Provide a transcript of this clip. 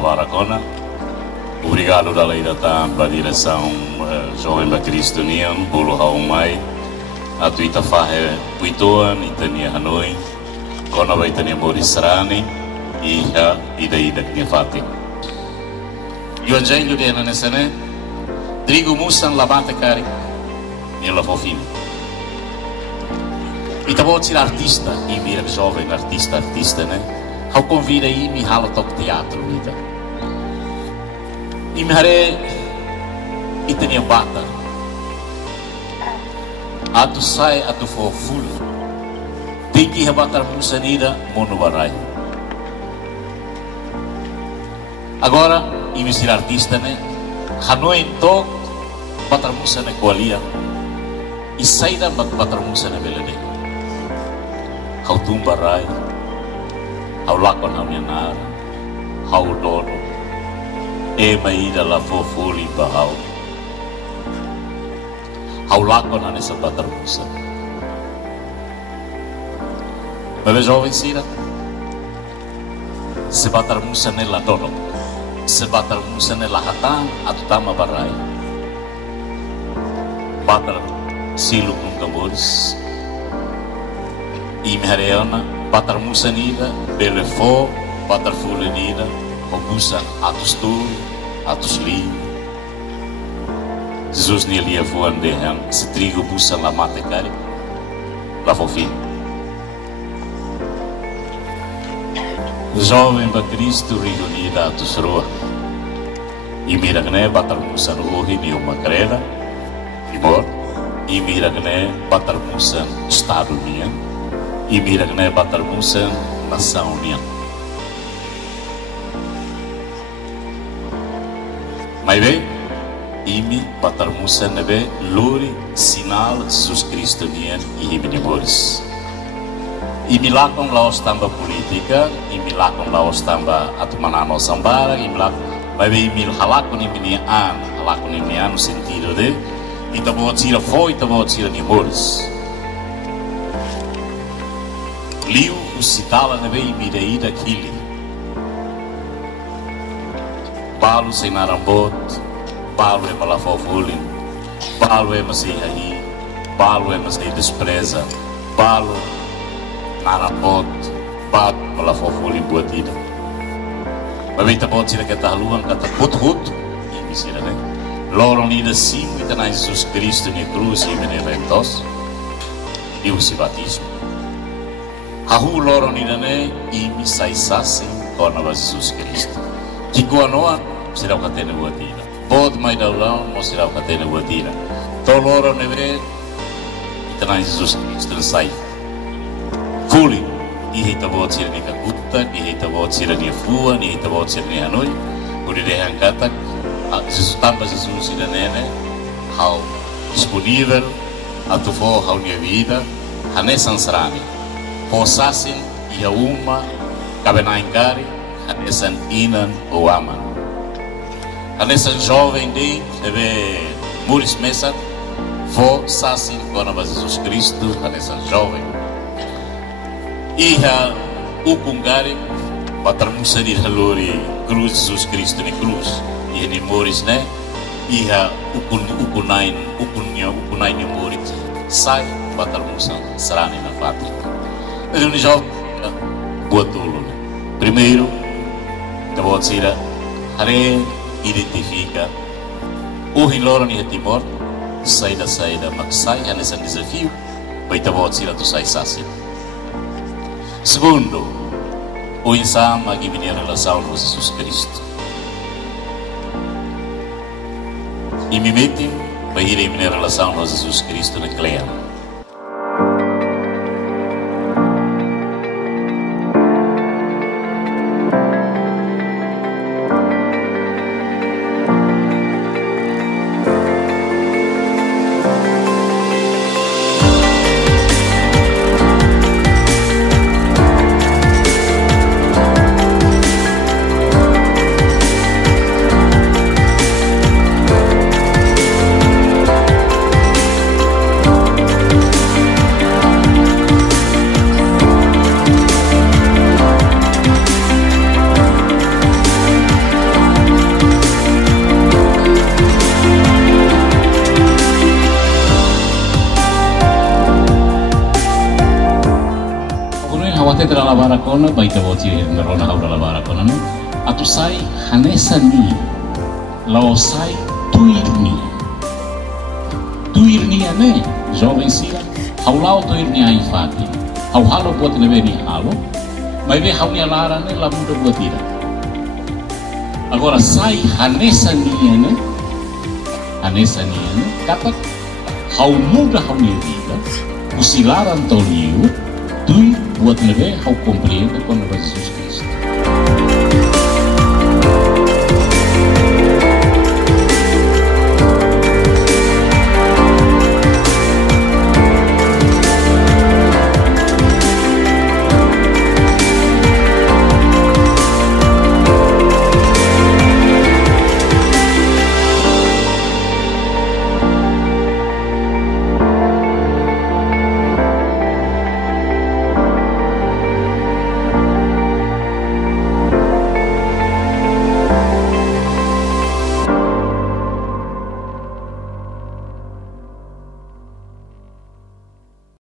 Baracona. Obrigado da lei da para a direção Jovem da Cristo União, Bolo Haumai, a Tuita Fahe Puitoan, Itania Hanoi, Kona vai Itania Morisrani, e a Ida Knefati. E o Evangelho de Ananesene, Drigo Musan Labate Cari, e ela fofino. E tá bom ser artista, e mira jovem artista, né? Ao convida aí, me rala toque teatro, vida. E me haré, e tinha bata. A tu sai, a tu for full. Tem que rebatar musanida, monobarai. Agora, e me ser artista, né? Hanoi então, batar musana koalia. E sai da batar musana belene. Hau tumbarai, hau lakon hau nyanara, hau dono, e maida la fofuli bahau. Hau lakon anessa batar musa. Mas jovem sira, se batar musa nela dono, se batar musa nela hatan, atutama barai. Batar silu kungamores. E Mareana, batar musanida, belefo, batar fulanida, obusa atustur, atusli. Jesus nelia voan dehan, se trigo busa la mate cari, la fofi. Jovem ba Cristo rigonida atusroa. E miragne batar musan ohi ni uma crela, timor. E miragne batar musan estado nian. E miragne batar musan nação nian. Mas bem, imi batar musan nebe luri sinal Jesus Cristo nian e himnimores. Imi lakon laos tamba politika, imi lakon laos tamba atumanano sambara, imi lakon, mas bem imi halakon imi nian no sentido de ita bo tira foi, ita bo tira nimores. Liu usitala nebe imireida kili. Balu sem narambot, balu é malafofulin, balu é masei aí, balu é masei despreza, balu narambot, balu malafofulin buatida. Mas bem ita bo tira que tá luan kata hut, e misira né. Loro nida sim, ita na Jesus Cristo ni cruz e meneventos, e o si batismo. Hahu loro nidane imi saisasi kona ba Jesus Cristo. Kiko anoa sirau katene buatira. Bod mai daulau mo sirau katene buatira. To loro neve itana Jesus Cristo sai. Fuli i hita bod sira ni Kakuta, ni hita bod sira ni Fua, ni hita bod sira ni Hanoi. Uri dehan kata Jesus tamba Jesus ida nene hau disponível atufo hau nia vida hanesan sarani. Posasin ia uma kabenaingari hanesan inan o aman hanesan jovem de deve muris mesat vo sasin kona ba Jesus Cristo hanesan jovem iha ukungari batar musani halori cruz Jesus Cristo ni cruz iha ni muris ne iha ukunain ni muris sai batar musan sarani na fatri. Mas eu já boa tolo. Primeiro, eu vou dizer, hare identifica o hiloro ni Timor, saída, mas sai nesse desafio, vai te vou dizer tu sai sassi. Segundo, o insam agi minha relação com Jesus Cristo. E me meti, vai ir minha relação com Jesus Cristo na clã. te tra lavara kona, bai te woti e merona haura lavara kona no, atu sai hanesa ni, lao sai tuirnia. Tuirnia ne, jovem sia, hau lao tuirnia ai fati, hau halo buat leveni halo, mai ve hau ni alara ne la muda buat tira. Agora sai hanesa ni ne, kapat hau muda hau ni vida, usilaran toliu, tui buat leve hau compreende com Jesus Cristo.